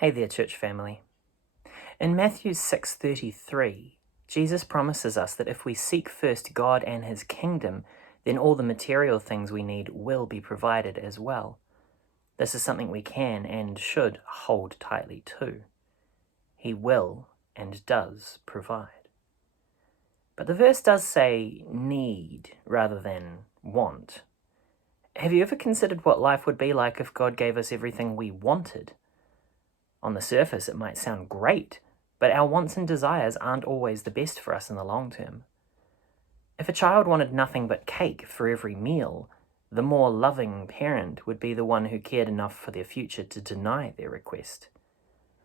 Hey there, church family. In Matthew 6:33, Jesus promises us that if we seek first God and his kingdom, then all the material things we need will be provided as well. This is something we can and should hold tightly to. He will and does provide. But the verse does say need rather than want. Have you ever considered what life would be like if God gave us everything we wanted? On the surface, it might sound great, but our wants and desires aren't always the best for us in the long term. If a child wanted nothing but cake for every meal, the more loving parent would be the one who cared enough for their future to deny their request.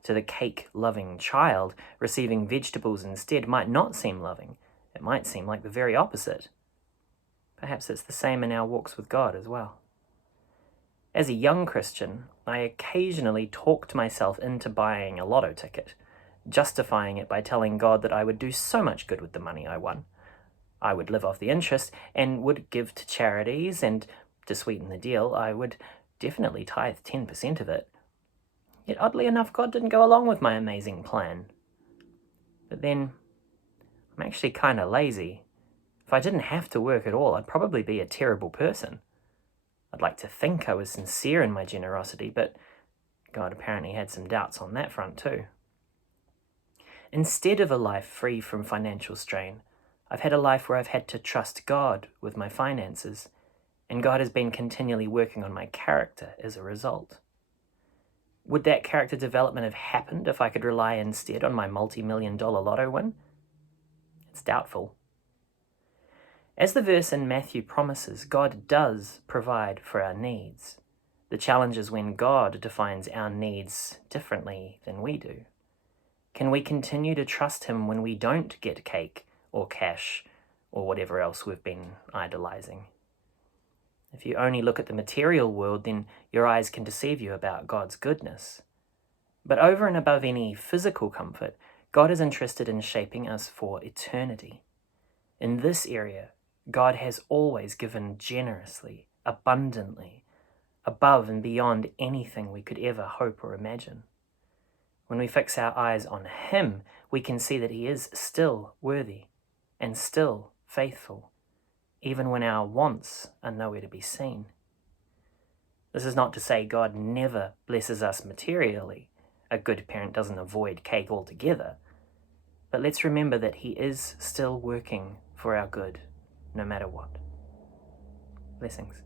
To the cake-loving child, receiving vegetables instead might not seem loving. It might seem like the very opposite. Perhaps it's the same in our walks with God as well. As a young Christian, I occasionally talked myself into buying a lotto ticket, justifying it by telling God that I would do so much good with the money I won. I would live off the interest and would give to charities, and to sweeten the deal, I would definitely tithe 10% of it. Yet oddly enough, God didn't go along with my amazing plan. But then, I'm actually kind of lazy. If I didn't have to work at all, I'd probably be a terrible person. I'd like to think I was sincere in my generosity, but God apparently had some doubts on that front too. Instead of a life free from financial strain, I've had a life where I've had to trust God with my finances, and God has been continually working on my character as a result. Would that character development have happened if I could rely instead on my multi-million-dollar lotto win? It's doubtful. As the verse in Matthew promises, God does provide for our needs. The challenge is when God defines our needs differently than we do. Can we continue to trust him when we don't get cake or cash or whatever else we've been idolizing? If you only look at the material world, then your eyes can deceive you about God's goodness. But over and above any physical comfort, God is interested in shaping us for eternity. In this area, God has always given generously, abundantly, above and beyond anything we could ever hope or imagine. When we fix our eyes on him, we can see that he is still worthy and still faithful, even when our wants are nowhere to be seen. This is not to say God never blesses us materially. A good parent doesn't avoid cake altogether. But let's remember that he is still working for our good, no matter what. Blessings.